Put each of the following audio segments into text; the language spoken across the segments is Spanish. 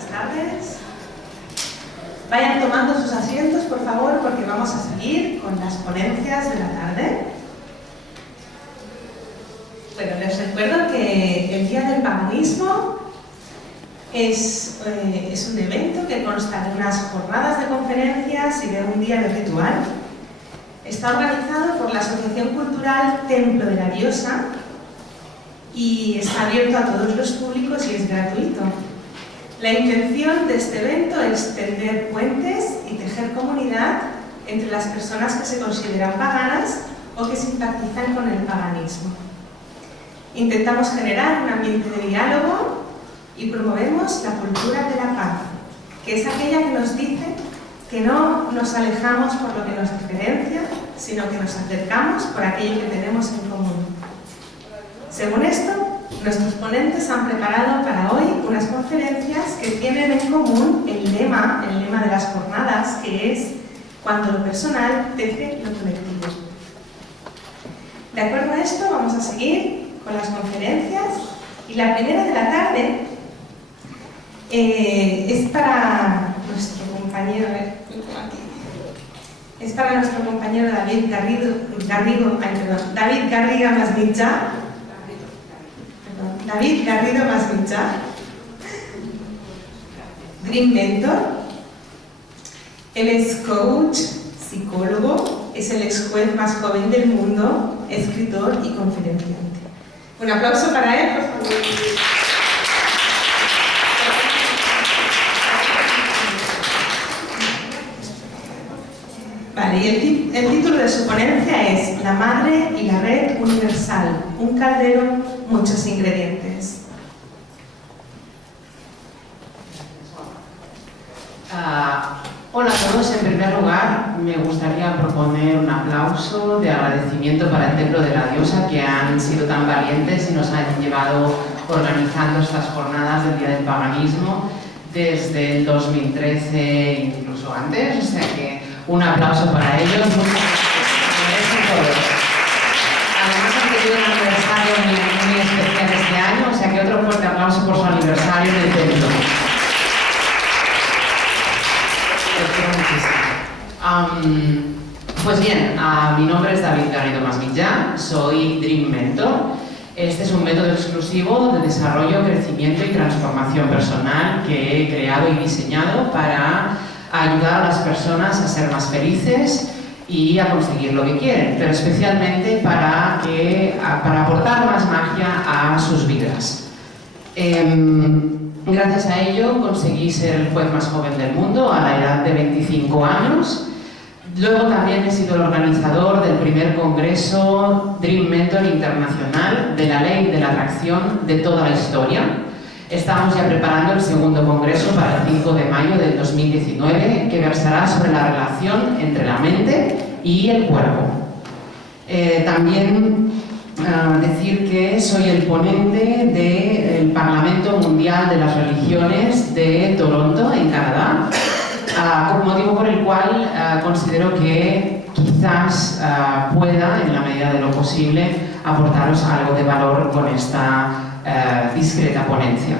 buenas tardes. Vayan tomando sus asientos, por favor, porque vamos a seguir con las ponencias de la tarde. Bueno, les recuerdo que el Día del Paganismo es un evento que consta de unas jornadas de conferencias y de un día de ritual. Está organizado por la Asociación Cultural Templo de la Diosa y está abierto a todos los públicos y es gratuito. La intención de este evento es tender puentes y tejer comunidad entre las personas que se consideran paganas o que simpatizan con el paganismo. Intentamos generar un ambiente de diálogo y promovemos la cultura de la paz, que es aquella que nos dice que no nos alejamos por lo que nos diferencia, sino que nos acercamos por aquello que tenemos en común. Según esto, nuestros ponentes han preparado para hoy unas conferencias que tienen en común el lema de las jornadas, que es cuando lo personal teje lo colectivo. De acuerdo a esto, vamos a seguir con las conferencias y la primera de la tarde es para nuestro compañero David Garrido Masmitjà, Dream Mentor. Él es coach, psicólogo, es el ex juez más joven del mundo, escritor y conferenciante. Un aplauso para él, por favor. Vale, y el título de su ponencia es La Madre y la Red Universal, un caldero, muchos ingredientes. Hola a todos. En primer lugar, me gustaría proponer un aplauso de agradecimiento para el Templo de la Diosa, que han sido tan valientes y nos han llevado organizando estas jornadas del Día del Paganismo desde el 2013, incluso antes, o sea que un aplauso para ellos. Muchas gracias a todos. Además han tenido un aniversario muy especial este año, o sea que otro fuerte aplauso por su aniversario en el templo. Pues bien, mi nombre es David Garrido Masmitjà, soy Dream Mentor. Este es un método exclusivo de desarrollo, crecimiento y transformación personal que he creado y diseñado para ayudar a las personas a ser más felices y a conseguir lo que quieren, pero especialmente para aportar más magia a sus vidas. Gracias a ello conseguí ser el juez más joven del mundo a la edad de 25 años. Luego también he sido el organizador del primer congreso Dream Mentor Internacional de la Ley de la Atracción de toda la historia. Estamos ya preparando el segundo congreso para el 5 de mayo del 2019, que versará sobre la relación entre la mente y el cuerpo. También decir que soy el ponente del Parlamento Mundial de las Religiones de Toronto, en Canadá, motivo por el cual considero que quizás pueda, en la medida de lo posible, aportaros algo de valor con esta discreta ponencia.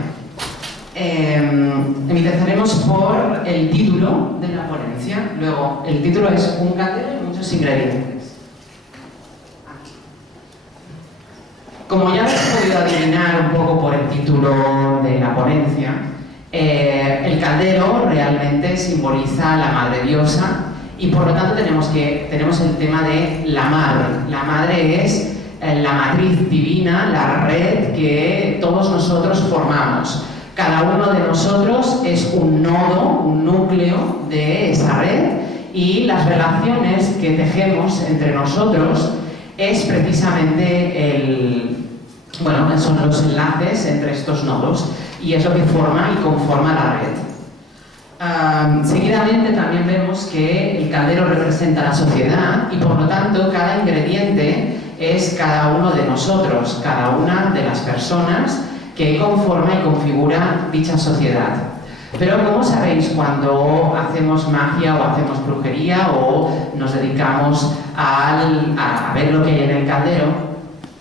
Empezaremos por el título de la ponencia. Luego, el título es Un caldero y muchos ingredientes. Como ya habéis podido adivinar un poco por el título de la ponencia, el caldero realmente simboliza a la Madre Diosa y por lo tanto tenemos el tema de la Madre. La Madre es la matriz divina, la red que todos nosotros formamos. Cada uno de nosotros es un nodo, un núcleo de esa red y las relaciones que tejemos entre nosotros es precisamente son los enlaces entre estos nodos y es lo que forma y conforma la red. Seguidamente también vemos que el caldero representa la sociedad y por lo tanto cada ingrediente es cada uno de nosotros, cada una de las personas que conforma y configura dicha sociedad. Pero como sabéis, cuando hacemos magia o hacemos brujería o nos dedicamos a ver lo que hay en el caldero,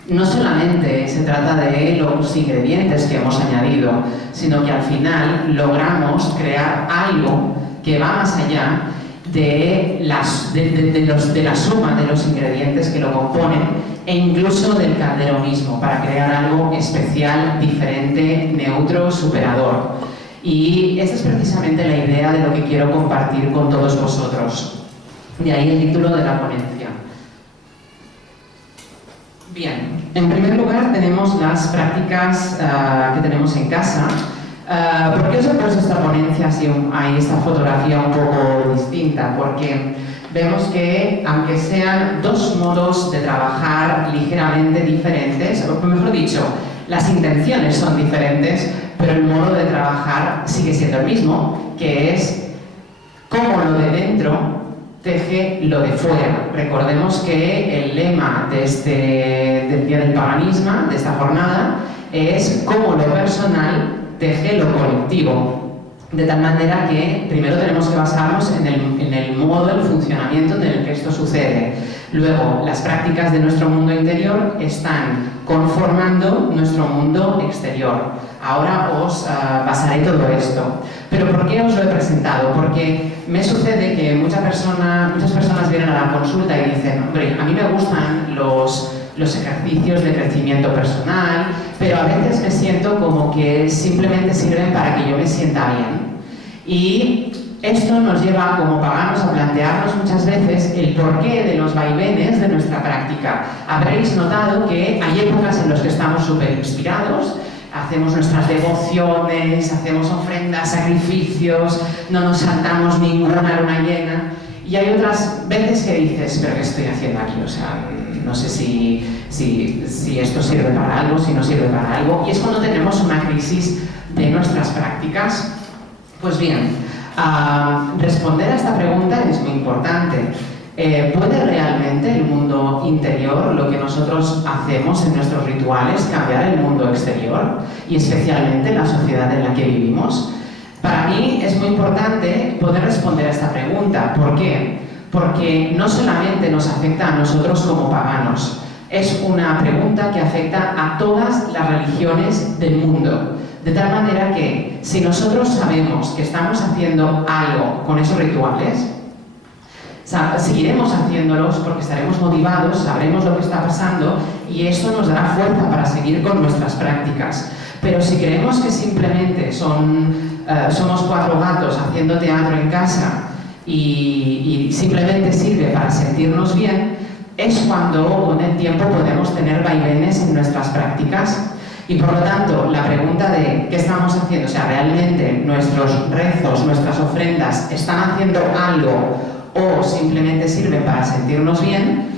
no solamente se trata de los ingredientes que hemos añadido, sino que al final logramos crear algo que va más allá de la suma de los ingredientes que lo componen e incluso del caldero mismo, para crear algo especial, diferente, neutro, superador. Y esta es precisamente la idea de lo que quiero compartir con todos vosotros. De ahí el título de la ponencia. Bien, en primer lugar tenemos las prácticas que tenemos en casa. ¿Por qué os he puesto esta ponencia si hay esta fotografía un poco distinta? Porque vemos que, aunque sean dos modos de trabajar ligeramente diferentes, o mejor dicho, las intenciones son diferentes, pero el modo de trabajar sigue siendo el mismo, que es cómo lo de dentro teje lo de fuera. Recordemos que el lema del Día del Paganismo, de esta jornada, es cómo lo personal teje lo colectivo. De tal manera que primero tenemos que basarnos en el modo, el funcionamiento en el que esto sucede. Luego, las prácticas de nuestro mundo interior están conformando nuestro mundo exterior. Ahora os pasaré todo esto. ¿Pero por qué os lo he presentado? Porque me sucede que muchas personas vienen a la consulta y dicen: hombre, a mí me gustan los ejercicios de crecimiento personal, pero a veces me siento como que simplemente sirven para que yo me sienta bien. Y esto nos lleva como paganos a plantearnos muchas veces el porqué de los vaivenes de nuestra práctica. Habréis notado que hay épocas en las que estamos súper inspirados, hacemos nuestras devociones, hacemos ofrendas, sacrificios, no nos saltamos ninguna luna llena. Y hay otras veces que dices: ¿pero qué estoy haciendo aquí? O sea, no sé si esto sirve para algo, si no sirve para algo. Y es cuando tenemos una crisis de nuestras prácticas. Pues bien, responder a esta pregunta es muy importante. ¿Puede realmente el mundo interior, lo que nosotros hacemos en nuestros rituales, cambiar el mundo exterior y especialmente la sociedad en la que vivimos? Para mí es muy importante poder responder a esta pregunta. ¿Por qué? Porque no solamente nos afecta a nosotros como paganos, es una pregunta que afecta a todas las religiones del mundo. De tal manera que si nosotros sabemos que estamos haciendo algo con esos rituales, seguiremos haciéndolos porque estaremos motivados, sabremos lo que está pasando y eso nos dará fuerza para seguir con nuestras prácticas. Pero si creemos que simplemente somos cuatro gatos haciendo teatro en casa y simplemente sirve para sentirnos bien, es cuando con el tiempo podemos tener vaivenes en nuestras prácticas. Y por lo tanto, la pregunta de ¿qué estamos haciendo? O sea, ¿realmente nuestros rezos, nuestras ofrendas están haciendo algo o simplemente sirven para sentirnos bien?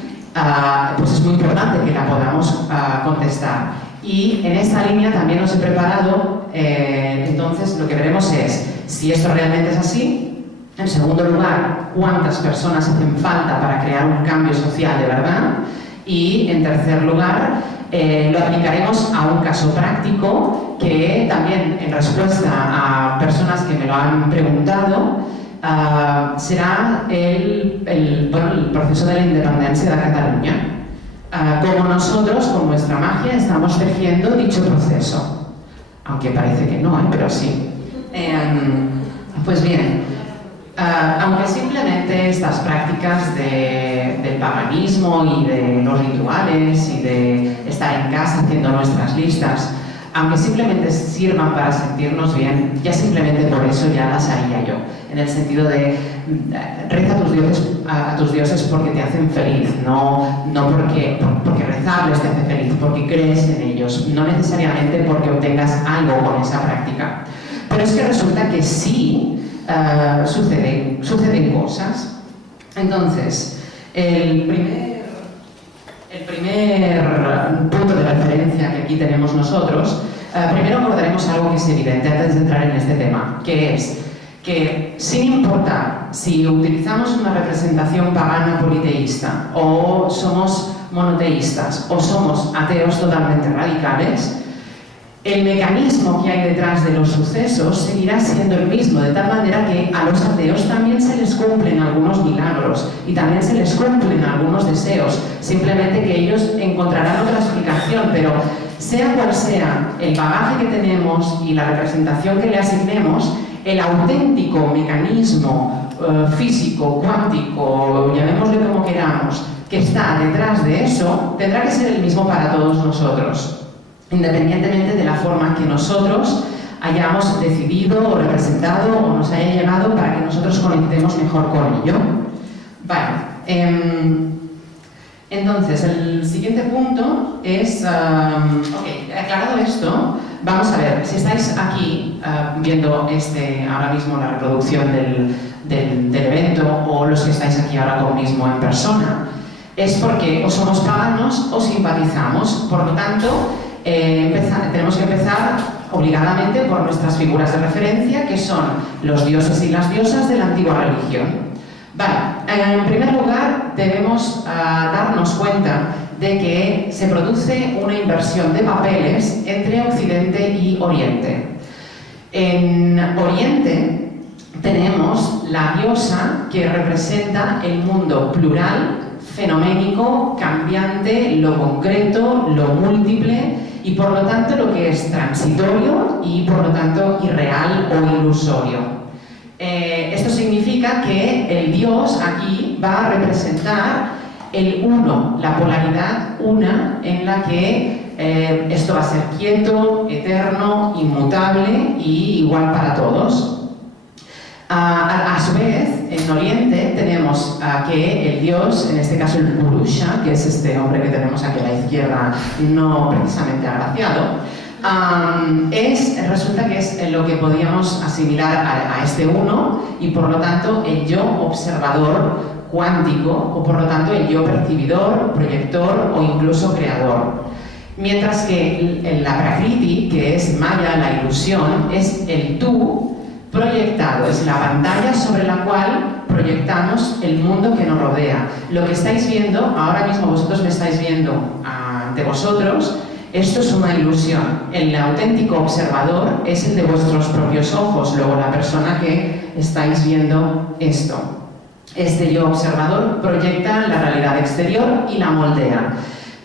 Pues es muy importante que la podamos contestar. Y en esta línea también os he preparado, entonces lo que veremos es si esto realmente es así. En segundo lugar, cuántas personas hacen falta para crear un cambio social de verdad. Y en tercer lugar, lo aplicaremos a un caso práctico que también, en respuesta a personas que me lo han preguntado, será el proceso de la independencia de Cataluña. Como nosotros, con nuestra magia, estamos tejiendo dicho proceso. Aunque parece que no, pero sí. Pues bien, aunque simplemente estas prácticas del paganismo y de los rituales y de estar en casa haciendo nuestras listas, aunque simplemente sirvan para sentirnos bien, ya simplemente por eso ya las haría yo, en el sentido de reza a tus dioses porque te hacen feliz, no porque rezarles te hace feliz, porque crees en ellos, no necesariamente porque obtengas algo con esa práctica. Pero es que resulta que sí suceden cosas. Entonces, el primer punto de referencia que aquí tenemos nosotros, primero abordaremos algo que es evidente antes de entrar en este tema, que es que sin importar si utilizamos una representación pagana politeísta o somos monoteístas o somos ateos totalmente radicales, el mecanismo que hay detrás de los sucesos seguirá siendo el mismo, de tal manera que a los ateos también se les cumplen algunos milagros y también se les cumplen algunos deseos, simplemente que ellos encontrarán otra explicación, pero sea cual sea el bagaje que tenemos y la representación que le asignemos, el auténtico mecanismo físico, cuántico, llamémosle como queramos, que está detrás de eso, tendrá que ser el mismo para todos nosotros, independientemente de la forma que nosotros hayamos decidido o representado o nos haya llegado para que nosotros conectemos mejor con ello. Vale, entonces el siguiente punto es, aclarado esto, vamos a ver, si estáis aquí viendo ahora mismo la reproducción del evento o los que estáis aquí ahora mismo en persona, es porque o somos paganos o simpatizamos, por lo tanto, tenemos que empezar obligadamente por nuestras figuras de referencia, que son los dioses y las diosas de la antigua religión. Vale, en primer lugar debemos darnos cuenta de que se produce una inversión de papeles entre Occidente y Oriente. En Oriente tenemos la diosa que representa el mundo plural, fenoménico, cambiante, lo concreto, lo múltiple y por lo tanto lo que es transitorio y por lo tanto irreal o ilusorio. Esto significa que el dios aquí va a representar el uno, la polaridad una en la que esto va a ser quieto, eterno, inmutable y igual para todos. A su vez, en Oriente tenemos que el dios, en este caso el Purusha, que es este hombre que tenemos aquí a la izquierda, no precisamente agraciado, resulta que es lo que podíamos asimilar a este uno y por lo tanto el yo observador cuántico o por lo tanto el yo percibidor, proyector o incluso creador. Mientras que la Prakriti, que es Maya, la ilusión, es el tú proyectado, es la pantalla sobre la cual proyectamos el mundo que nos rodea. Lo que estáis viendo, ahora mismo vosotros me estáis viendo ante vosotros, esto es una ilusión. El auténtico observador es el de vuestros propios ojos, luego la persona que estáis viendo esto. Este yo observador proyecta la realidad exterior y la moldea.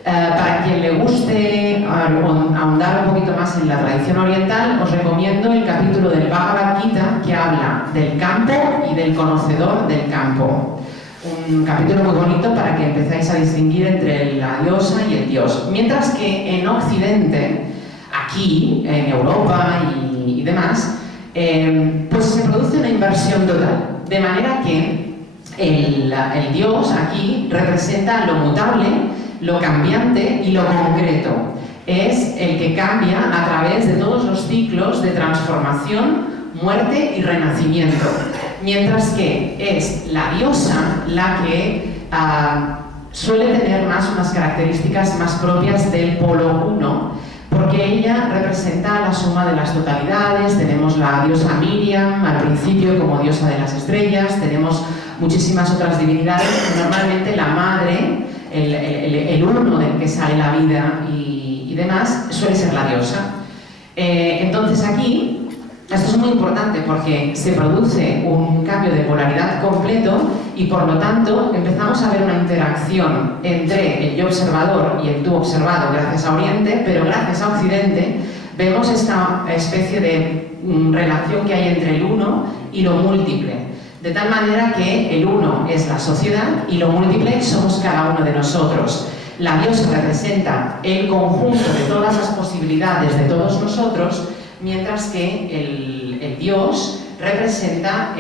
Para quien le guste ahondar un poquito más en la tradición oriental, os recomiendo el capítulo del Bhagavad Gita que habla del campo y del conocedor del campo. Un capítulo muy bonito para que empezáis a distinguir entre la diosa y el dios. Mientras que en Occidente, aquí, en Europa y demás, pues se produce una inversión total. De manera que el dios aquí representa lo mutable, lo cambiante y lo concreto. Es el que cambia a través de todos los ciclos de transformación, muerte y renacimiento. Mientras que es la diosa la que suele tener más unas características más propias del polo 1, porque ella representa la suma de las totalidades. Tenemos la diosa Miriam al principio como diosa de las estrellas, tenemos muchísimas otras divinidades, normalmente la madre, el uno del que sale la vida y demás, suele ser la diosa. Entonces aquí, esto es muy importante porque se produce un cambio de polaridad completo y por lo tanto empezamos a ver una interacción entre el yo observador y el tú observado gracias a Oriente, pero gracias a Occidente vemos esta especie de relación que hay entre el uno y lo múltiple. De tal manera que el uno es la sociedad y lo múltiple somos cada uno de nosotros. La diosa representa el conjunto de todas las posibilidades de todos nosotros, mientras que el dios representa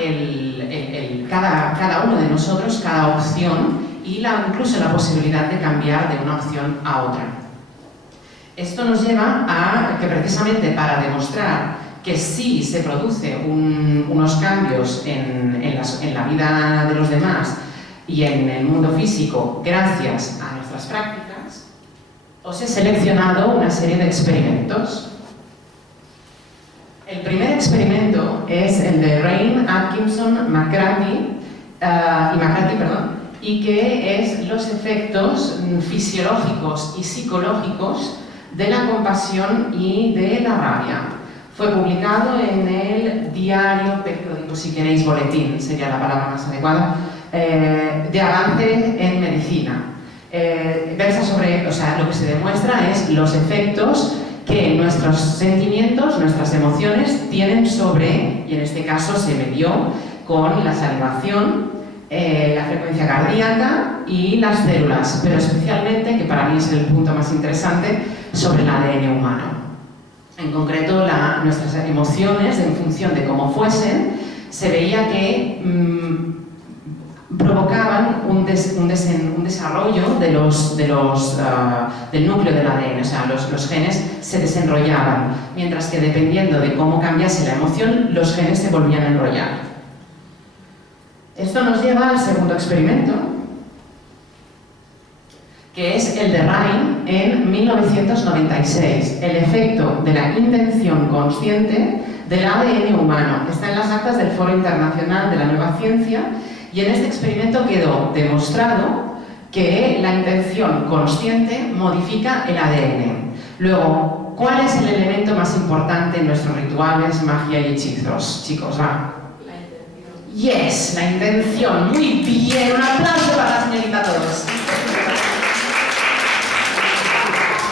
cada uno de nosotros, cada opción y incluso la posibilidad de cambiar de una opción a otra. Esto nos lleva a que precisamente para demostrar que sí se produce unos cambios en la vida de los demás y en el mundo físico gracias a nuestras prácticas, os he seleccionado una serie de experimentos. El primer experimento es el de Rain, Atkinson, McCarthy, y que es los efectos fisiológicos y psicológicos de la compasión y de la rabia. Fue publicado en el diario, periódico, si queréis, boletín, sería la palabra más adecuada, de avance en medicina. Versa sobre, o sea, lo que se demuestra es los efectos que nuestros sentimientos, nuestras emociones tienen sobre, y en este caso se medió con la salivación, la frecuencia cardíaca y las células, pero especialmente, que para mí es el punto más interesante, sobre el ADN humano. En concreto, nuestras emociones, en función de cómo fuesen, se veía que provocaban un desarrollo del núcleo del ADN, o sea, los genes se desenrollaban, mientras que dependiendo de cómo cambiase la emoción, los genes se volvían a enrollar. Esto nos lleva al segundo experimento, que es el de Ryan en 1996, el efecto de la intención consciente del ADN humano. Está en las actas del Foro Internacional de la Nueva Ciencia y en este experimento quedó demostrado que la intención consciente modifica el ADN. Luego, ¿cuál es el elemento más importante en nuestros rituales, magia y hechizos? Chicos, va. Yes, la intención. Muy bien, un aplauso para la señorita a todos.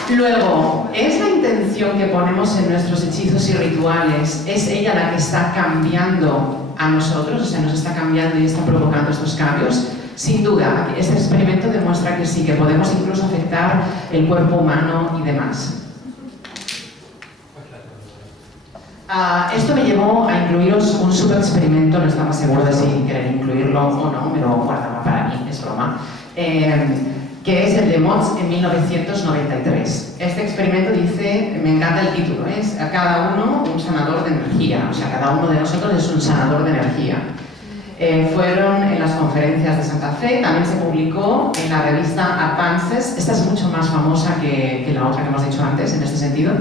Luego, ¿es la intención que ponemos en nuestros hechizos y rituales, es ella la que está cambiando a nosotros? O sea, nos está cambiando y está provocando estos cambios. Sin duda, este experimento demuestra que sí, que podemos incluso afectar el cuerpo humano y demás. Esto me llevó a incluiros un subexperimento, no estaba seguro de si querer incluirlo o no, me lo guardaba para mí, es broma, que es el de Motz en 1993. Este experimento dice, me encanta el título, es a cada uno un sanador de energía, o sea, cada uno de nosotros es un sanador de energía. Fueron en las conferencias de Santa Fe, también se publicó en la revista Advances. Esta es mucho más famosa que la otra que hemos dicho antes en este sentido.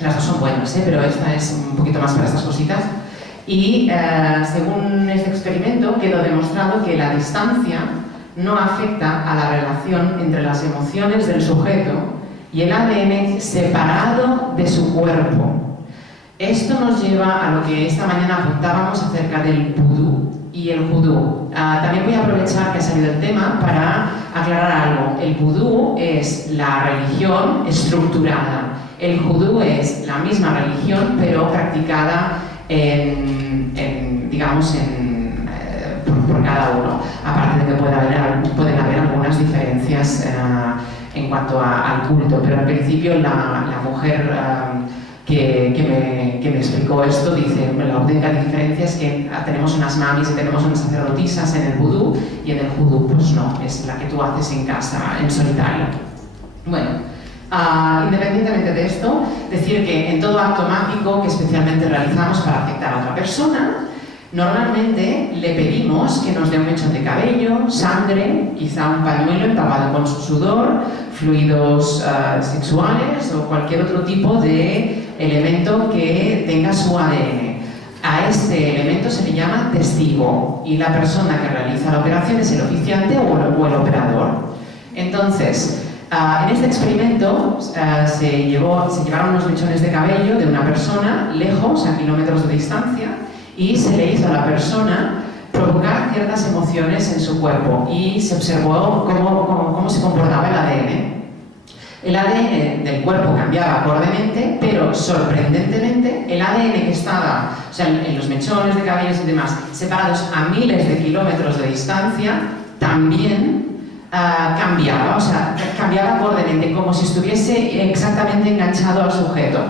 Las dos son buenas, pero esta es un poquito más para estas cositas. Y según este experimento quedó demostrado que la distancia no afecta a la relación entre las emociones del sujeto y el ADN separado de su cuerpo. Esto nos lleva a lo que esta mañana apuntábamos acerca del vudú y el vudú. También voy a aprovechar que ha salido el tema para aclarar algo. El vudú es la religión estructurada. El vudú es la misma religión, pero practicada por cada uno. Aparte de que pueden haber algunas diferencias en cuanto al culto, pero al principio la mujer que me explicó esto dice, la única diferencia es que tenemos unas mamis y tenemos unas sacerdotisas en el vudú y en el vudú pues no, es la que tú haces en casa, en solitario. Bueno. Independientemente de esto, decir que en todo acto mágico que especialmente realizamos para afectar a otra persona, normalmente le pedimos que nos dé un mechón de cabello, sangre, quizá un pañuelo empapado con su sudor, fluidos sexuales o cualquier otro tipo de elemento que tenga su ADN. A este elemento se le llama testigo y la persona que realiza la operación es el oficiante o el operador. Entonces, en este experimento se llevaron unos mechones de cabello de una persona lejos, a kilómetros de distancia, y se le hizo a la persona provocar ciertas emociones en su cuerpo y se observó cómo se comportaba el ADN. El ADN del cuerpo cambiaba acordemente, pero sorprendentemente el ADN que estaba, o sea, en los mechones de cabellos y demás, separados a miles de kilómetros de distancia, también cambiaba, o sea, cambiaba acordemente, como si estuviese exactamente enganchado al sujeto.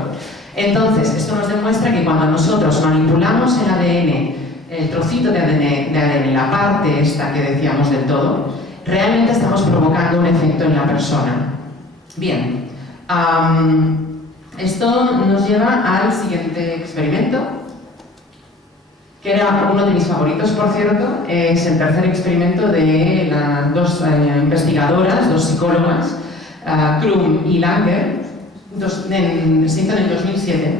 Entonces, esto nos demuestra que cuando nosotros manipulamos el ADN, el trocito de ADN, la parte esta que decíamos del todo, realmente estamos provocando un efecto en la persona. Bien, esto nos lleva al siguiente experimento, que era uno de mis favoritos, por cierto. Es el tercer experimento de las dos investigadoras, dos psicólogas, Krum y Langer, se hizo en el 2007.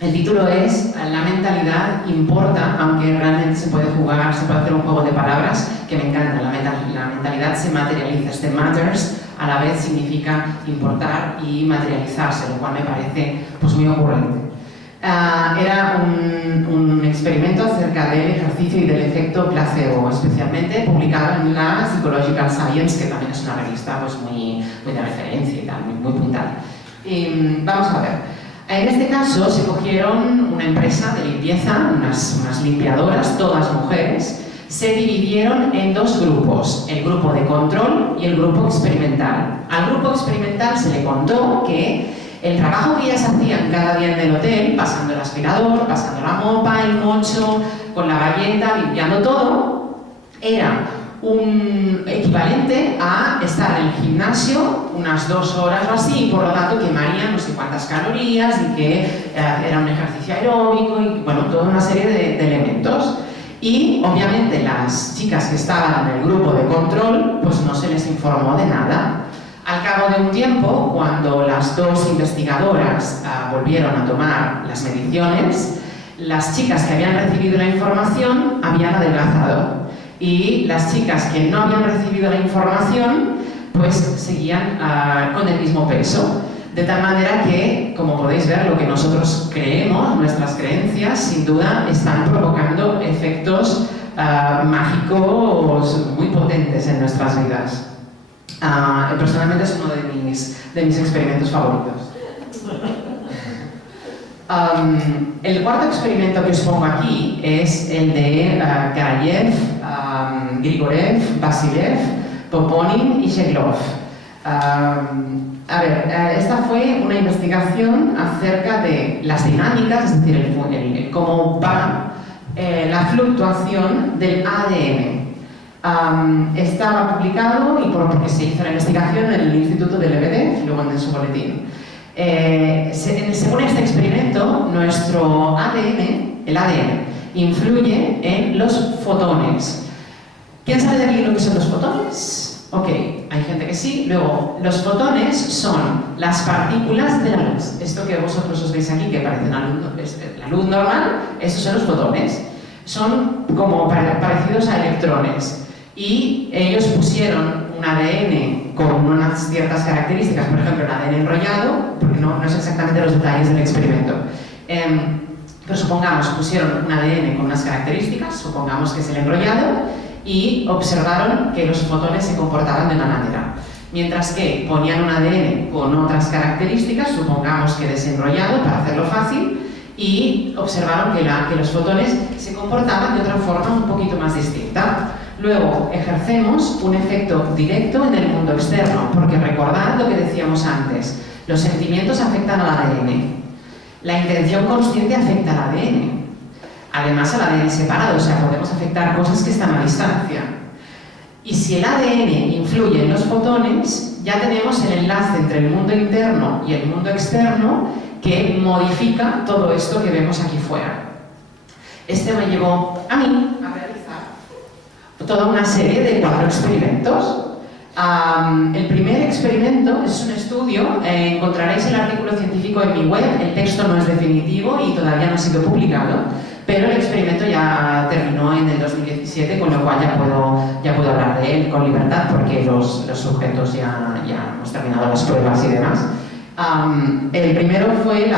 El título es La mentalidad importa, aunque realmente se puede jugar, se puede hacer un juego de palabras que me encanta. La mentalidad se materializa, este matters a la vez significa importar y materializarse, lo cual me parece pues, muy ocurrente. Era un experimento acerca del ejercicio y del efecto placebo, especialmente publicado en la Psychological Science, que también es una revista pues, muy de referencia y tal, muy puntual. Y, vamos a ver. En este caso se cogieron una empresa de limpieza, unas limpiadoras, todas mujeres, se dividieron en dos grupos, el grupo de control y el grupo experimental. Al grupo experimental se le contó que el trabajo que ellas hacían cada día en el hotel, pasando el aspirador, pasando la mopa, el mocho, con la bayeta, limpiando todo, era un equivalente a estar en el gimnasio unas 2 horas o así, y por lo tanto quemarían no sé cuántas calorías y que era un ejercicio aeróbico y bueno, toda una serie de elementos. Y obviamente las chicas que estaban en el grupo de control pues no se les informó de nada. Al cabo de un tiempo, cuando las dos investigadoras volvieron a tomar las mediciones, las chicas que habían recibido la información habían adelgazado y las chicas que no habían recibido la información pues seguían con el mismo peso. De tal manera que, como podéis ver, lo que nosotros creemos, nuestras creencias, sin duda, están provocando efectos mágicos muy potentes en nuestras vidas. Personalmente es uno de mis experimentos favoritos. El cuarto experimento que os pongo aquí es el de Karayev, Grigorev, Vasilev, Poponin y Sheglov. Esta fue una investigación acerca de las dinámicas, es decir, cómo va la fluctuación del ADN. Estaba publicado y porque se hizo la investigación en el Instituto de Lebedev, luego en su boletín. Según este experimento, nuestro ADN, el ADN, influye en los fotones. ¿Quién sabe de aquí lo que son los fotones? Ok, hay gente que sí. Luego, los fotones son las partículas de la luz. Esto que vosotros os veis aquí, que parece la luz normal, esos son los fotones. Son como parecidos a electrones. Y ellos pusieron un ADN con unas ciertas características, por ejemplo, el ADN enrollado, porque no es exactamente los detalles del experimento. Pero supongamos, pusieron un ADN con unas características, supongamos que es el enrollado, y observaron que los fotones se comportaban de una manera. Mientras que ponían un ADN con otras características, supongamos que desenrollado, para hacerlo fácil, y observaron que los fotones se comportaban de otra forma un poquito más distinta. Luego, ejercemos un efecto directo en el mundo externo, porque recordad lo que decíamos antes, los sentimientos afectan al ADN, la intención consciente afecta al ADN, además al ADN separado, o sea, podemos afectar cosas que están a distancia. Y si el ADN influye en los fotones, ya tenemos el enlace entre el mundo interno y el mundo externo que modifica todo esto que vemos aquí fuera. Este me llevó a mí a realizar toda una serie de 4 experimentos. El primer experimento es un estudio, encontraréis el artículo científico en mi web, el texto no es definitivo y todavía no ha sido publicado, pero el experimento ya terminó en el 2017, con lo cual ya puedo hablar de él con libertad porque los sujetos ya hemos terminado las pruebas y demás. El primero fue,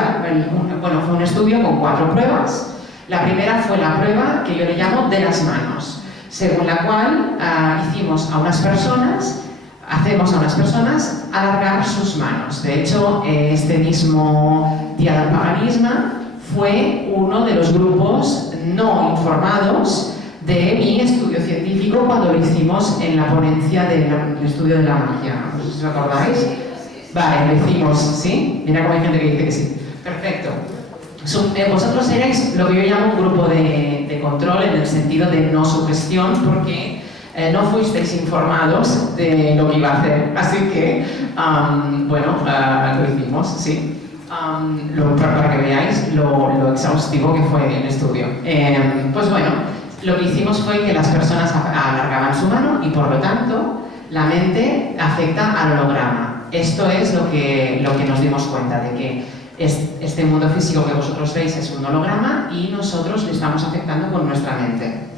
fue un estudio con 4 pruebas. La primera fue la prueba que yo le llamo de las manos, según la cual hacemos a unas personas alargar sus manos. De hecho, este mismo día del paganismo fue uno de los grupos no informados de mi estudio científico cuando lo hicimos en la ponencia del estudio de la magia. No sé si os acordáis. Vale, lo hicimos, ¿sí? Mira cómo hay gente que dice que sí. Perfecto. Vosotros erais lo que yo llamo un grupo de control en el sentido de no sugestión, porque no fuisteis informados de lo que iba a hacer. Así que, lo hicimos, sí. Para que veáis lo exhaustivo que fue el estudio. Pues bueno, lo que hicimos fue que las personas alargaban su mano y por lo tanto la mente afecta al holograma. Esto es lo que nos dimos cuenta, de que este mundo físico que vosotros veis es un holograma y nosotros le estamos afectando con nuestra mente.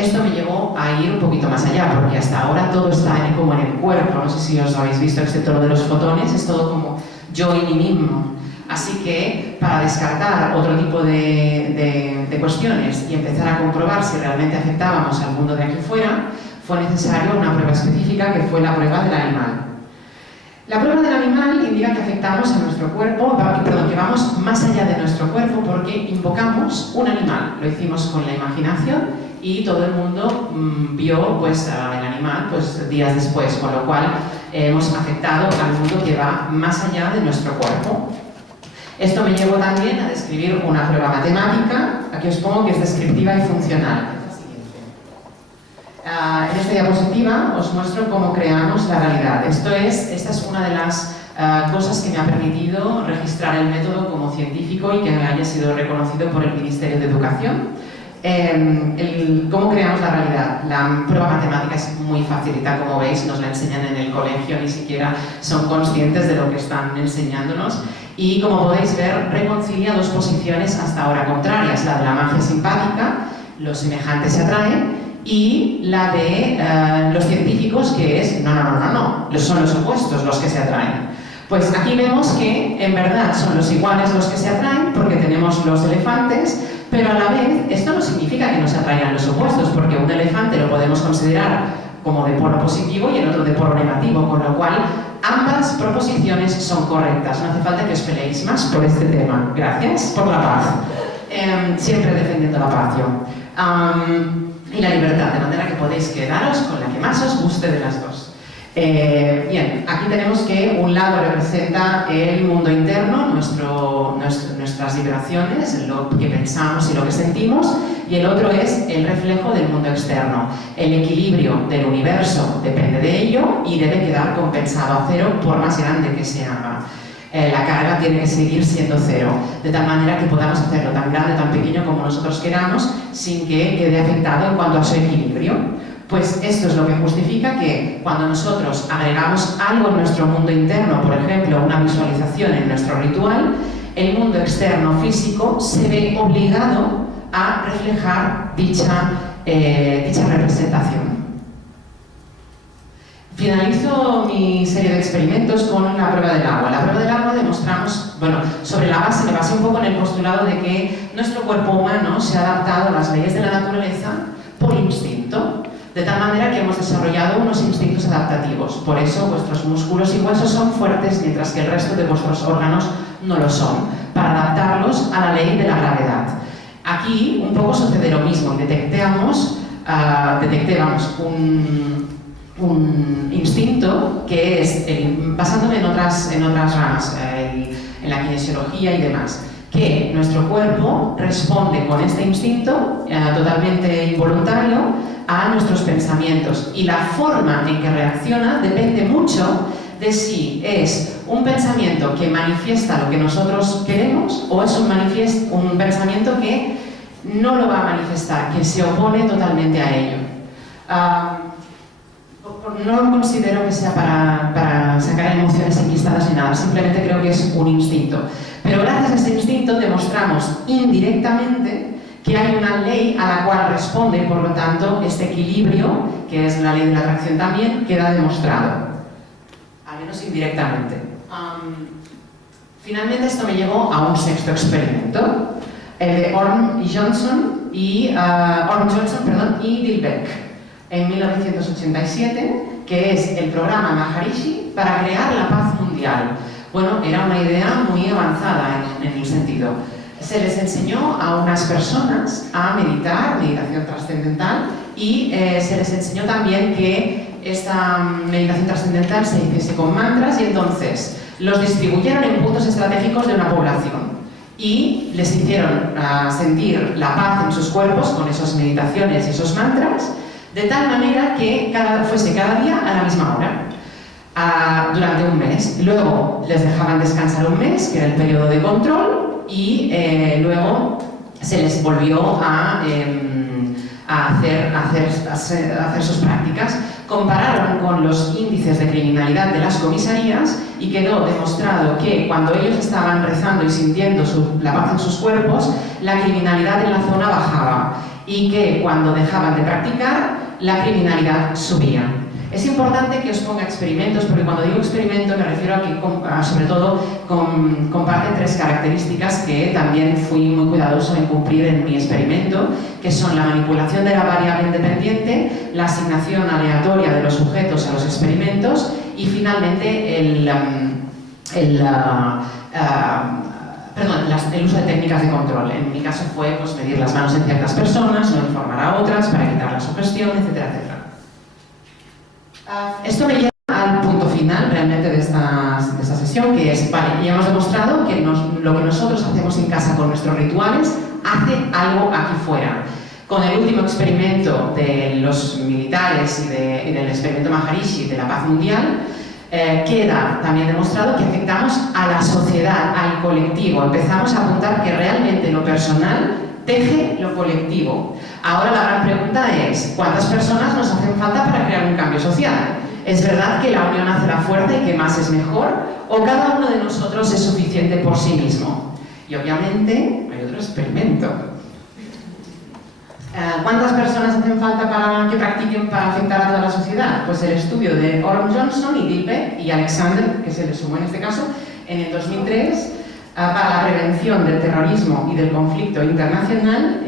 Esto me llevó a ir un poquito más allá, porque hasta ahora todo está como en el cuerpo, no sé si os habéis visto, excepto lo de los fotones, es todo como yo y mí mismo. Así que, para descartar otro tipo de cuestiones y empezar a comprobar si realmente afectábamos al mundo de aquí fuera, fue necesaria una prueba específica que fue la prueba del animal. La prueba del animal indica que afectamos a nuestro cuerpo, que vamos más allá de nuestro cuerpo porque invocamos un animal. Lo hicimos con la imaginación y todo el mundo vio pues, el animal pues, días después, con lo cual hemos afectado al mundo que va más allá de nuestro cuerpo. Esto me llevó también a describir una prueba matemática, aquí os pongo que es descriptiva y funcional. En esta diapositiva os muestro cómo creamos la realidad. Esta es una de las cosas que me ha permitido registrar el método como científico y que haya sido reconocido por el Ministerio de Educación. ¿Cómo creamos la realidad? La prueba matemática es muy facilita, como veis, nos la enseñan en el colegio, ni siquiera son conscientes de lo que están enseñándonos. Y como podéis ver, reconcilia dos posiciones hasta ahora contrarias, la de la magia simpática, los semejantes se atraen, y la de los científicos, que es no, son los opuestos los que se atraen. Pues aquí vemos que en verdad son los iguales los que se atraen porque tenemos los elefantes, pero a la vez esto no significa que nos atraigan los opuestos, porque un elefante lo podemos considerar como de polo positivo y el otro de polo negativo, con lo cual ambas proposiciones son correctas. No hace falta que os peleéis más por este tema. Gracias por la paz. Siempre defendiendo la paz yo. Y la libertad, de manera que podéis quedaros con la que más os guste de las dos. Bien, aquí tenemos que un lado representa el mundo interno, nuestras vibraciones, lo que pensamos y lo que sentimos, y el otro es el reflejo del mundo externo. El equilibrio del universo depende de ello y debe quedar compensado a cero por más grande que se haga. La carga tiene que seguir siendo cero, de tal manera que podamos hacerlo tan grande o tan pequeño como nosotros queramos sin que quede afectado en cuanto a su equilibrio. Pues esto es lo que justifica que cuando nosotros agregamos algo en nuestro mundo interno, por ejemplo, una visualización en nuestro ritual, el mundo externo físico se ve obligado a reflejar dicha representación. Finalizo mi serie de experimentos con la prueba del agua. La prueba del agua demostramos, sobre la base, me basé un poco en el postulado de que nuestro cuerpo humano se ha adaptado a las leyes de la naturaleza por instinto, de tal manera que hemos desarrollado unos instintos adaptativos. Por eso vuestros músculos y huesos son fuertes, mientras que el resto de vuestros órganos no lo son, para adaptarlos a la ley de la gravedad. Aquí un poco sucede lo mismo, detectamos un instinto que es, basándome en otras ramas, en la kinesiología y demás, que nuestro cuerpo responde con este instinto totalmente involuntario a nuestros pensamientos, y la forma en que reacciona depende mucho de si es un pensamiento que manifiesta lo que nosotros queremos o es un pensamiento que no lo va a manifestar, que se opone totalmente a ello. No lo considero que sea para sacar emociones enquistadas ni nada, simplemente creo que es un instinto. Pero gracias a este instinto demostramos indirectamente que hay una ley a la cual responde y por lo tanto este equilibrio, que es la ley de la atracción también, queda demostrado, al menos indirectamente. Finalmente esto me llevó a un sexto experimento, el de Orm Johnson y Dilbeck, en 1987, que es el programa Maharishi para crear la paz mundial. Bueno, era una idea muy avanzada en el sentido. Se les enseñó a unas personas a meditar, meditación trascendental, y se les enseñó también que esta meditación trascendental se hiciese con mantras, y entonces los distribuyeron en puntos estratégicos de una población y les hicieron sentir la paz en sus cuerpos con esas meditaciones y esos mantras, de tal manera que fuese cada día a la misma hora, durante un mes. Luego les dejaban descansar un mes, que era el periodo de control, y luego se les volvió a a hacer sus prácticas. Compararon con los índices de criminalidad de las comisarías y quedó demostrado que cuando ellos estaban rezando y sintiendo la paz en sus cuerpos, la criminalidad en la zona bajaba y que cuando dejaban de practicar, la criminalidad subía. Es importante que os ponga experimentos, porque cuando digo experimento me refiero a que sobre todo comparte tres características que también fui muy cuidadoso en cumplir en mi experimento, que son la manipulación de la variable independiente, la asignación aleatoria de los sujetos a los experimentos y finalmente el uso de técnicas de control. En mi caso fue pues, medir las manos en ciertas personas, no informar a otras para evitar la sugestión, etcétera, etcétera. Esto me lleva al punto final realmente de esta sesión, que es, vale, ya hemos demostrado que lo que nosotros hacemos en casa con nuestros rituales hace algo aquí fuera. Con el último experimento de los militares y del experimento Maharishi de la paz mundial, queda también demostrado que afectamos a la sociedad, al colectivo. Empezamos a apuntar que realmente lo personal teje lo colectivo. Ahora la gran pregunta es, ¿cuántas personas nos hacen falta para crear un cambio social? ¿Es verdad que la unión hace la fuerza y que más es mejor? ¿O cada uno de nosotros es suficiente por sí mismo? Y obviamente hay otro experimento. ¿Cuántas personas hacen falta para que practiquen para afectar a toda la sociedad? Pues el estudio de Oron Johnson y Dilbeck y Alexander, que se le sumó en este caso, en el 2003, para la prevención del terrorismo y del conflicto internacional,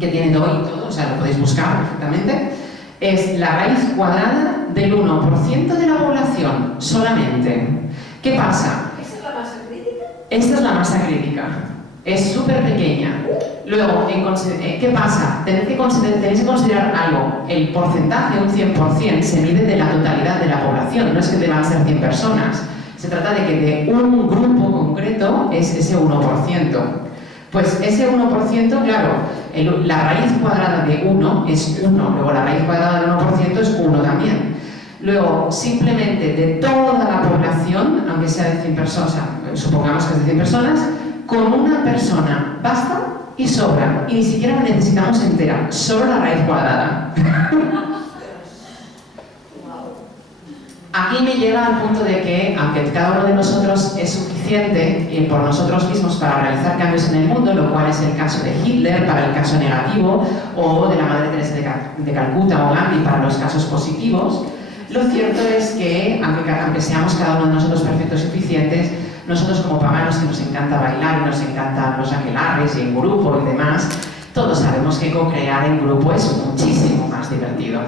que tiene todo, o sea, lo podéis buscar perfectamente, es la raíz cuadrada del 1% de la población solamente. ¿Qué pasa? ¿Esa es la masa crítica? Esta es la masa crítica. Es súper pequeña. Luego, ¿qué pasa? Tenéis que considerar algo. El porcentaje, un 100%, se mide de la totalidad de la población. No es que deban a ser 100 personas. Se trata de que de un grupo concreto es ese 1%. Pues ese 1%, claro, la raíz cuadrada de 1 es 1. Luego la raíz cuadrada del 1% es 1 también. Luego, simplemente de toda la población, aunque sea de 100 personas, supongamos que es de 100 personas, con una persona basta y sobra, y ni siquiera la necesitamos entera, solo la raíz cuadrada. Aquí me llega al punto de que, aunque cada uno de nosotros es suficiente por nosotros mismos para realizar cambios en el mundo, lo cual es el caso de Hitler para el caso negativo, o de la Madre Teresa de Calcuta o Gandhi para los casos positivos, lo cierto es que, aunque seamos cada uno de nosotros perfectos y suficientes, nosotros como paganos que nos encanta bailar y nos encantan los aquelarres y en grupo y demás, todos sabemos que co-crear en grupo es muchísimo más divertido.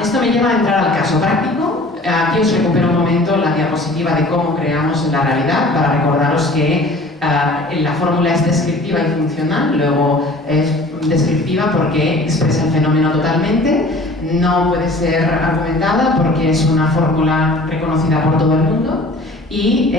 Esto me lleva a entrar al caso práctico. Aquí os recupero un momento la diapositiva de cómo creamos la realidad para recordaros que la fórmula es descriptiva y funcional. Luego es descriptiva porque expresa el fenómeno totalmente, no puede ser argumentada porque es una fórmula reconocida por todo el mundo, y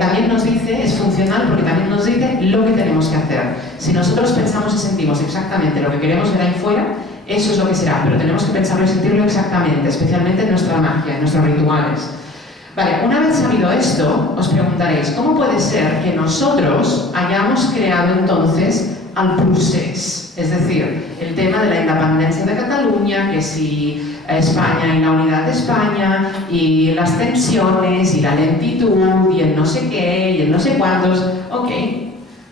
también nos dice, es funcional porque también nos dice lo que tenemos que hacer. Si nosotros pensamos y sentimos exactamente lo que queremos ver ahí fuera, eso es lo que será, pero tenemos que pensarlo y sentirlo exactamente, especialmente en nuestra magia, en nuestros rituales. Vale, una vez sabido esto, os preguntaréis, ¿cómo puede ser que nosotros hayamos creado entonces al procés? Es decir, el tema de la independencia de Cataluña, que si España y la unidad de España, y las tensiones, y la lentitud, y el no sé qué, y el no sé cuántos. Ok,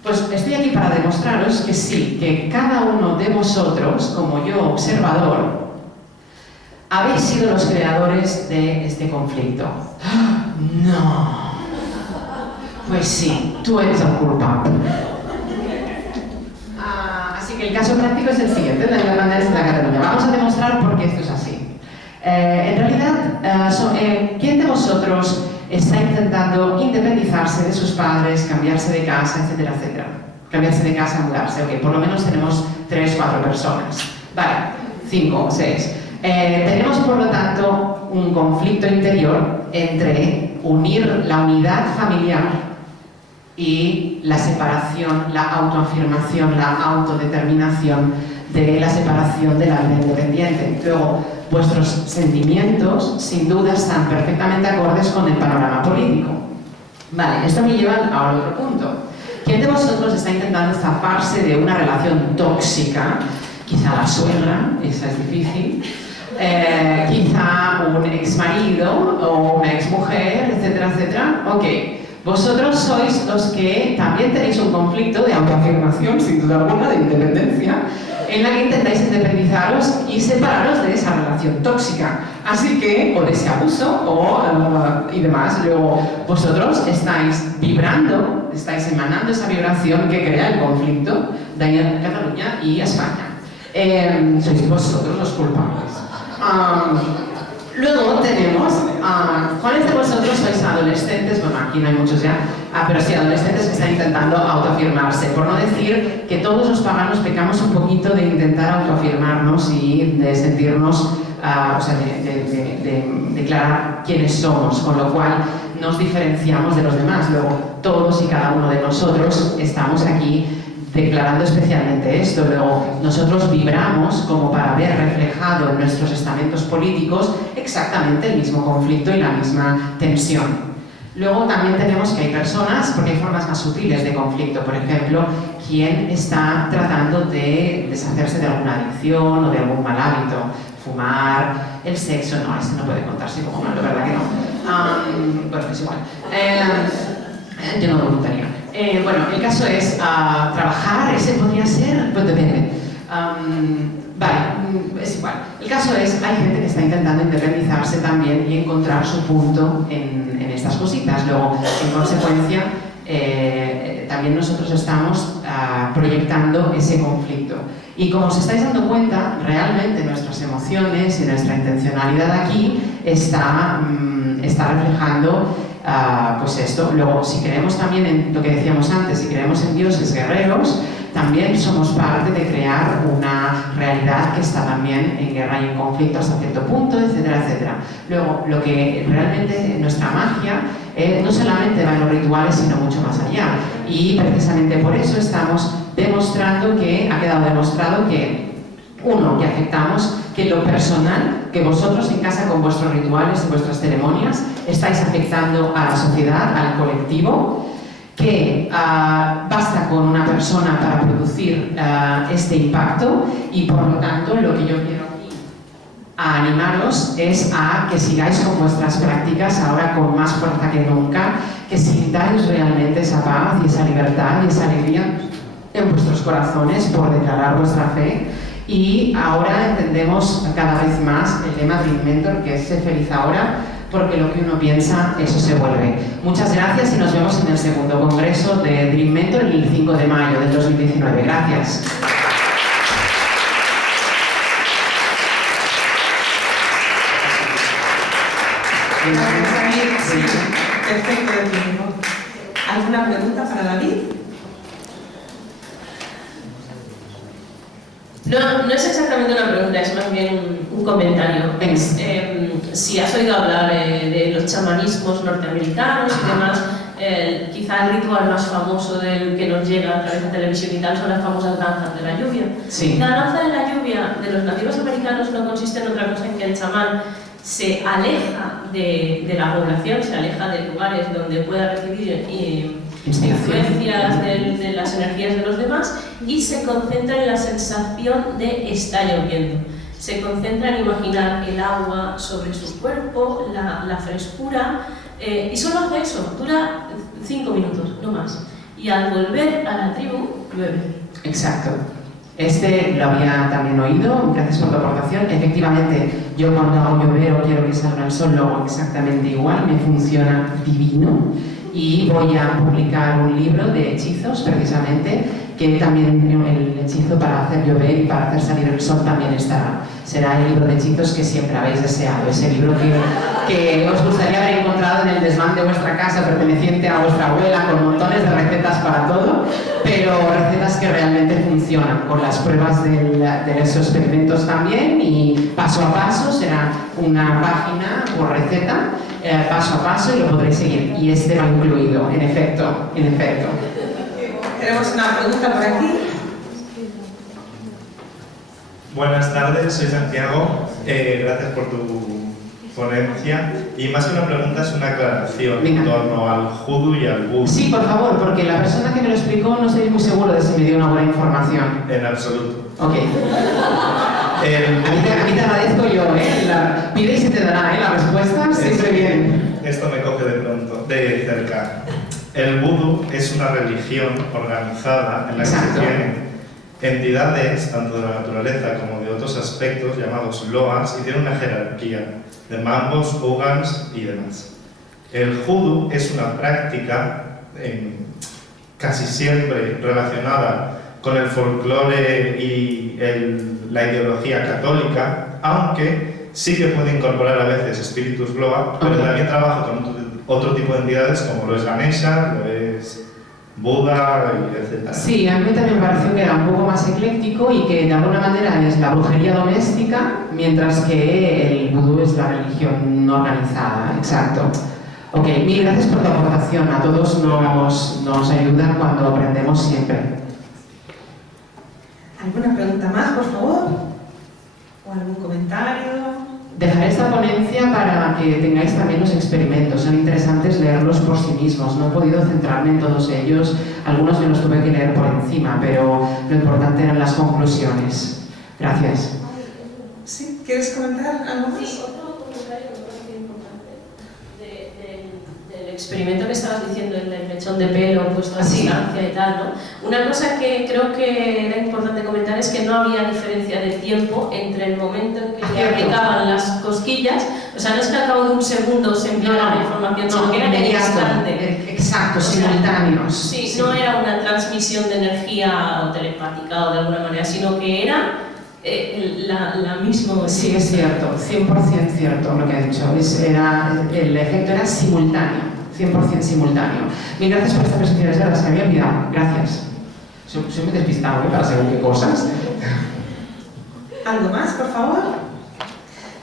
pues estoy aquí para demostraros que sí, que cada uno de vosotros, como yo observador, habéis sido los creadores de este conflicto. No. Pues sí, tú eres el culpable. Así que el caso práctico es el siguiente, la independencia de Cataluña. Vamos a demostrar por qué esto es así. En realidad, ¿quién de vosotros está intentando independizarse de sus padres, cambiarse de casa, etcétera, etcétera? Cambiarse de casa, mudarse. Ok, por lo menos tenemos 3 o 4 personas. Vale, 5 o 6. Tenemos, por lo tanto, un conflicto interior entre unir la unidad familiar y la separación, la autoafirmación, la autodeterminación de la separación de la vida independiente. Luego, vuestros sentimientos, sin duda, están perfectamente acordes con el panorama político. Vale, esto me lleva a otro punto. ¿Quién de vosotros está intentando zafarse de una relación tóxica? Quizá la suegra, esa es difícil. Quizá un exmarido o una exmujer, etcétera, etcétera. Ok, vosotros sois los que también tenéis un conflicto de autoafirmación, sin duda alguna, de independencia, en la que intentáis independizaros y separaros de esa relación tóxica. Así que, o de ese abuso, y demás. Luego, vosotros estáis vibrando, estáis emanando esa vibración que crea el conflicto de Cataluña y España. Sois vosotros los culpables. Luego tenemos, ¿cuáles de vosotros sois adolescentes? Bueno, aquí no hay muchos ya, pero sí adolescentes que están intentando autoafirmarse. Por no decir que todos los paganos pecamos un poquito de intentar autoafirmarnos y de sentirnos, o sea, de declarar quiénes somos, con lo cual nos diferenciamos de los demás. Luego, todos y cada uno de nosotros estamos aquí declarando especialmente esto. Luego, nosotros vibramos como para ver reflejado en nuestros estamentos políticos exactamente el mismo conflicto y la misma tensión. Luego también tenemos que hay personas, porque hay formas más sutiles de conflicto, por ejemplo, quien está tratando de deshacerse de alguna adicción o de algún mal hábito, fumar, el sexo, no, este no puede contarse como malo, ¿verdad que no? Bueno, es igual. Yo no me gustaría. Bueno, el caso es trabajar, ese podría ser, pues depende. Vale, es igual. El caso es, hay gente que está intentando independizarse también y encontrar su punto en estas cositas. Luego, en consecuencia, también nosotros estamos proyectando ese conflicto. Y como os estáis dando cuenta, realmente nuestras emociones y nuestra intencionalidad aquí está reflejando pues esto. Luego, si creemos también en lo que decíamos antes, si creemos en dioses guerreros, también somos parte de crear una realidad que está también en guerra y en conflicto hasta cierto punto, etcétera, etcétera. Luego, lo que realmente nuestra magia no solamente va en los rituales, sino mucho más allá. Y precisamente por eso estamos demostrando que, ha quedado demostrado que, uno, que afectamos, que lo personal, que vosotros en casa con vuestros rituales y vuestras ceremonias estáis afectando a la sociedad, al colectivo, que basta con una persona para producir este impacto y por lo tanto lo que yo quiero aquí a animaros es a que sigáis con vuestras prácticas ahora con más fuerza que nunca, que sintáis realmente esa paz y esa libertad y esa alegría en vuestros corazones por declarar vuestra fe. Y ahora entendemos cada vez más el lema Dream Mentor, que es ser feliz ahora, porque lo que uno piensa, eso se vuelve. Muchas gracias y nos vemos en el segundo congreso de Dream Mentor el 5 de mayo del 2019. Gracias. Gracias, David. Sí, perfecto de tiempo. ¿Alguna pregunta para David? No es exactamente una pregunta, es más bien un comentario. Si has oído hablar de los chamanismos norteamericanos y demás, quizá el ritual más famoso del que nos llega a través de televisión y tal son las famosas danzas de la lluvia. Sí. La danza de la lluvia de los nativos americanos no consiste en otra cosa en que el chamán se aleja de la población, se aleja de lugares donde pueda recibir influencias de las energías de los demás y se concentra en la sensación de está lloviendo. Se concentra en imaginar el agua sobre su cuerpo, la frescura, y solo hace eso, dura 5 minutos, no más. Y al volver a la tribu, llueve. Exacto. Lo había también oído, gracias por tu aportación. Efectivamente, yo cuando hago llover o quiero que salga el sol, lo hago exactamente igual, me funciona divino. Y voy a publicar un libro de hechizos, precisamente, que también el hechizo para hacer llover y para hacer salir el sol también estará. Será el libro de hechizos que siempre habéis deseado, ese libro que os gustaría haber encontrado en el desván de vuestra casa, perteneciente a vuestra abuela, con montones de recetas para todo, pero recetas que realmente funcionan, con las pruebas de esos experimentos también, y paso a paso será una página por receta, paso a paso, y lo podréis seguir. Y este va incluido, en efecto, en efecto. Tenemos una pregunta por aquí. Buenas tardes, soy Santiago. Gracias por tu ponencia. Y más que una pregunta, es una aclaración Venga. en torno al judú y al vudú. Sí, por favor, porque la persona que me lo explicó no estoy muy seguro de si me dio una buena información. En absoluto. Ok. A mí te agradezco yo, ¿eh? Pide y se te dará, ¿eh? Las respuestas siempre vienen. Esto me coge de pronto, de cerca. El vudú es una religión organizada en la que Exacto. se tienen entidades, tanto de la naturaleza como de otros aspectos, llamados loas, y tiene una jerarquía de mambos, ugans y demás. El judú es una práctica casi siempre relacionada con el folclore y la ideología católica, aunque sí que puede incorporar a veces espíritus loa, pero también trabaja con otro tipo de entidades como lo es Ganesha, lo es Buda, etc. Sí, a mí también me pareció que era un poco más ecléctico y que de alguna manera es la brujería doméstica, mientras que el vudú es la religión no organizada. Exacto. Ok, mil gracias por tu aportación. A todos nos ayuda cuando aprendemos siempre. ¿Alguna pregunta más, por favor? ¿O algún comentario? Dejaré esta ponencia para que tengáis también los experimentos. Son interesantes leerlos por sí mismos. No he podido centrarme en todos ellos. Algunos me los tuve que leer por encima, pero lo importante eran las conclusiones. Gracias. ¿Sí? ¿Quieres comentar algo más? Sí, otro comentario que me parece importante del experimento que estabas diciendo, el del mechón de pelo puesto a distancia y tal, ¿no? Una cosa que creo que era importante comentar es que no había diferencia de tiempo entre el momento en que le aplicaban las cosquillas, o sea, no es que al cabo de un segundo se enviara la información, sino que era en el instante. Exacto, O sea, simultáneos. Sí, no era una transmisión de energía o telepática o de alguna manera, sino que era la misma. Sí, es cierto, 100% cierto lo que ha dicho. El efecto era simultáneo, 100% simultáneo. Mil gracias por esta presentación, es verdad, se me había olvidado. Gracias. Soy muy despistado, ¿eh? Para según qué cosas. ¿Algo más, por favor?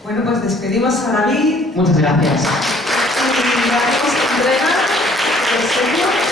Bueno, pues despedimos a David Muchas gracias. y le hacemos entrega del sello